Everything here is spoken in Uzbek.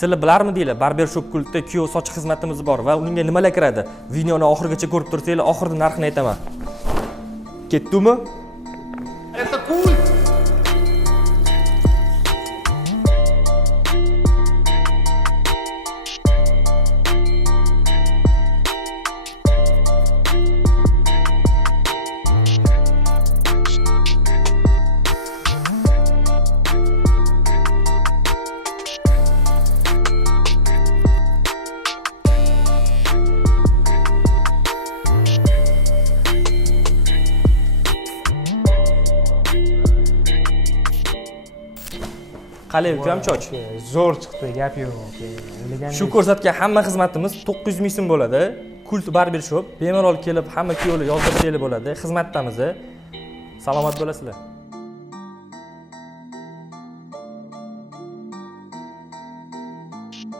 Sizlar bilarmidinglar, barber shop kultda kuyov soch xizmatimiz bor va unga nimalar kiradi? Videoni oxirigacha ko'rib tursanglar, oxirida narxini aytaman. Ketdimi? Это культ! Qalay ukam choch? Zo'r chiqdi, gap yo'q. O'ylagan Shu ko'rsatgan hamma xizmatimiz 900 ming so'm bo'ladi. Kult barber shop bemalol kelib hamma kuyovlar yozdirsanglar bo'ladi. Xizmatdamiz. Salomat bo'lasizlar.